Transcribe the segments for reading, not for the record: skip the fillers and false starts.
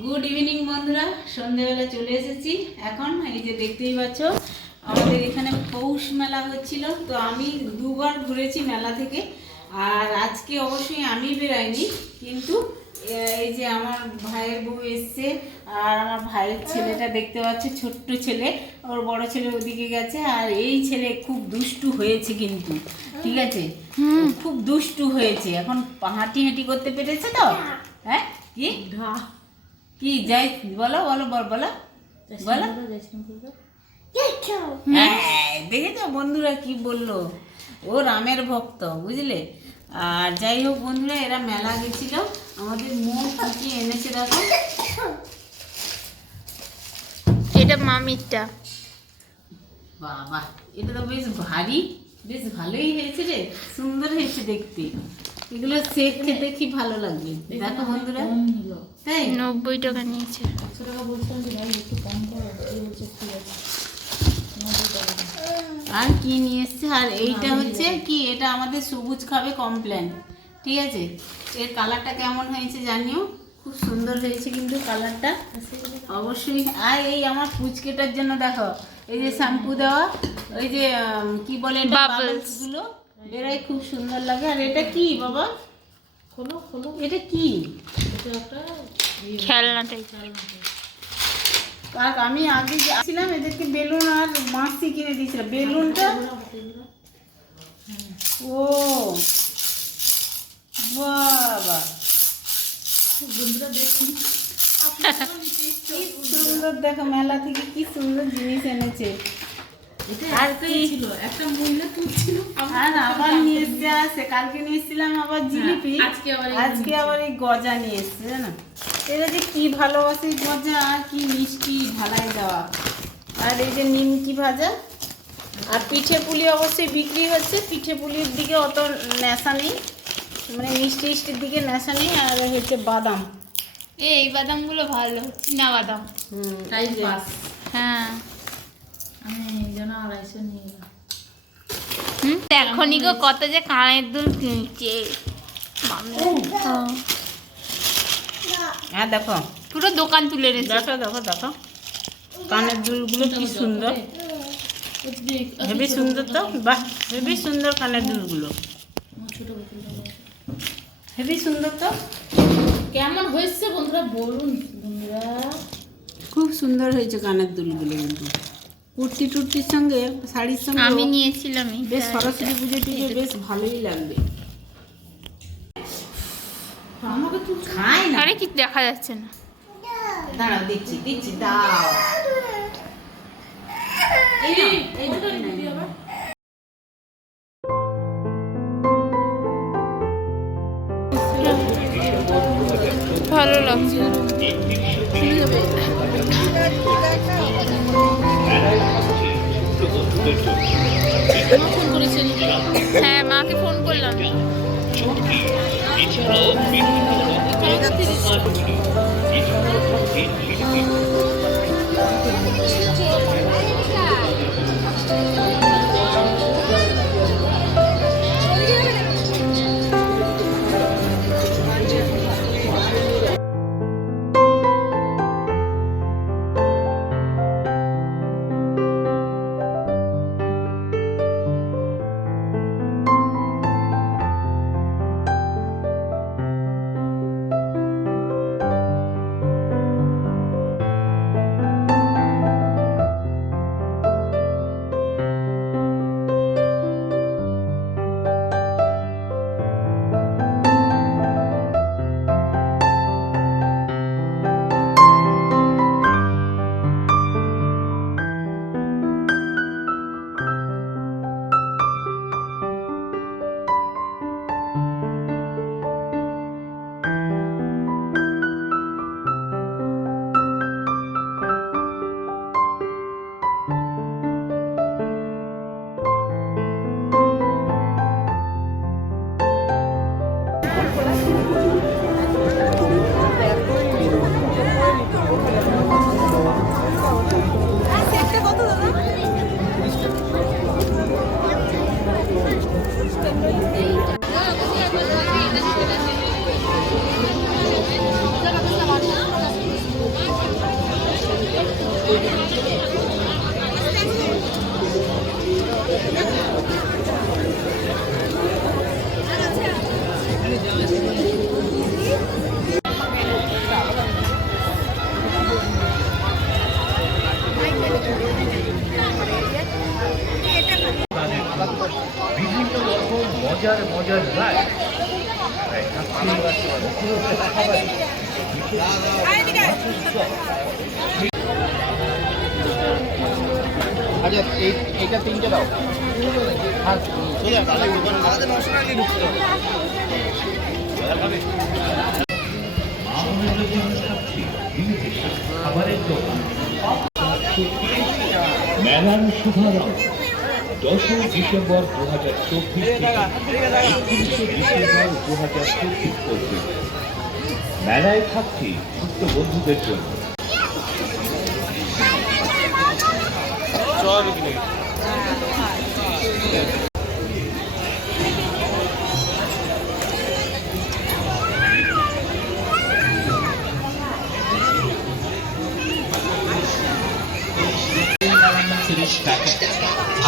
Good evening বন্ধুরা, সন্ধ্যেবেলা চলে এসেছি। এখন এই যে দেখতেই পাচ্ছ আমাদের এখানে পৌষ মেলা হচ্ছিল, তো আমি দুবার ঘুরেছি মেলা থেকে। আর আজকে অবশ্যই আমি বেরাইনি, কিন্তু এই যে আমার ভাইয়ের বউ এসছে, আর আমার ভাইয়ের ছেলেটা দেখতে পাচ্ছে, ছোট্ট ছেলে, ওর বড় ছেলে ওদিকে গেছে। আর এই ছেলে খুব দুষ্টু হয়েছে, কিন্তু ঠিক আছে, খুব দুষ্টু হয়েছে। এখন হাঁটি হাঁটি করতে পেরেছে তো। হ্যাঁ কি কি যাই বলো বলো বলো বলো বলো। হ্যাঁ দেখেছো বন্ধুরা কি বললো, ও রামের ভক্ত, বুঝলে। আর যাই হোক বন্ধুরা, এরা মেলা গেছিল, আমাদের মুখ কি এনেছে দেখো। এটা মামিরটা। বাবা, এটা তো বেশ ভারী, বেশ ভালোই হয়েছে রে, সুন্দর হয়েছে দেখতে। এগুলো সেট খেতে কি ভালো লাগবে দেখো বন্ধুরা। তাই 90 টাকা নিয়েছে। আর কি নিয়ে এসছে, আর এইটা হচ্ছে কি, এটা আমাদের সবুজ খাবে কমপ্লেন, ঠিক আছে। এর কালারটা কেমন হয়েছে জানিও, খুব সুন্দর হয়েছে কিন্তু কালারটা অবশ্যই। আর এই আমার পুচকেটার জন্য দেখো, এই যে শ্যাম্পু দেওয়া, ওই যে কি বলে বাবলস গুলো বেরোয়, খুব সুন্দর লাগে। আর এটা কি বাবা, খোলো খোলো, এটা কি? এটা একটা খেলনা টাইপ। আর আমি আগে যাচ্ছিলাম, এদেরকে বেলুন আর মাছি কিনে দিয়েছিলাম। বেলুনটা ও বাবা, বন্ধুরা দেখুন কি সুন্দর, দেখো মেলা থেকে কি সুন্দর জিনিস এনেছে। আর কি ছিল, একটা মহিলা তুলছিল, আর আবার নিয়ে এসছে, আসে কালকে নিয়ে এসেছিলাম আবার জিলিপি, আজকে আবার এই গজা নিয়ে এসছে, জানো। এরা যে কি ভালোবাসে গজা, আর কি মিষ্টি ঢালাই দেওয়া। আর এই যে নিমকি ভাজা, আর পিঠে পুলি অবশ্যই বিক্রি হচ্ছে। পিঠে পুলির দিকে অত নেশা নেই, মানে মিষ্টি মিষ্টির দিকে নেশা নেই। আর হচ্ছে বাদাম, এই বাদামগুলো ভালো, চীনা বাদাম। Time pass. হ্যাঁ, আমি এই জন্য 250 নিয়ে এলাম। দেখো নিগো কত যে কানের দুল কিনছে। হ্যাঁ দেখো, পুরো দোকান তুলে রেখেছে। দেখো দেখো দেখো, কানের দুলগুলো কি সুন্দর, হেবি সুন্দর তো, বাহ হেবি সুন্দর কানের দুলগুলো, হেবি সুন্দর তো। কেমন হয়েছে বন্ধুরা বলুন বন্ধুরা। খুব সুন্দর হয়েছে কানের দুলগুলো, কিন্তু কুর্তি টুর্তির সঙ্গে শাড়ির সঙ্গে আমি নিয়েছিলাম বেশ, সরস্বতী পুজো টুজো বেশ ভালোই লাগবে। আমাকে তুই খাই না, আরে কি দেখা যাচ্ছে না। দাঁড়াও দিচ্ছি দিচ্ছি, দাও। এই নাও, এই নাও, এই নাও। ভালো লাগছে। হ্যাঁ, মাকে ফোন করলাম। মজার মজার রায় আচ্ছা এইটা তিনটে দাও খাবারের দোকান মেলার শুভারম্ভ 10 ডিসেম্বর 2024 থেকে 31 ডিসেম্বর 2024 পর্যন্ত মেলায় থাকছে ছোট্ট বন্ধুদের জন্য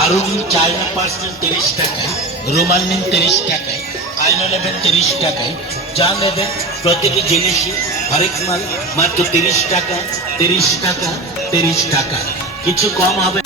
আরুনি চায়না পার্সেল 30 টাকায়, রোমান নিন 30 টাকায়, আইনো নেবেন 30 টাকায়, যা নেবেন প্রতিটি জিনিসই হরেক মাল মাত্র 30 টাকা, 30 টাকা, 30 টাকা, কিছু কম হবে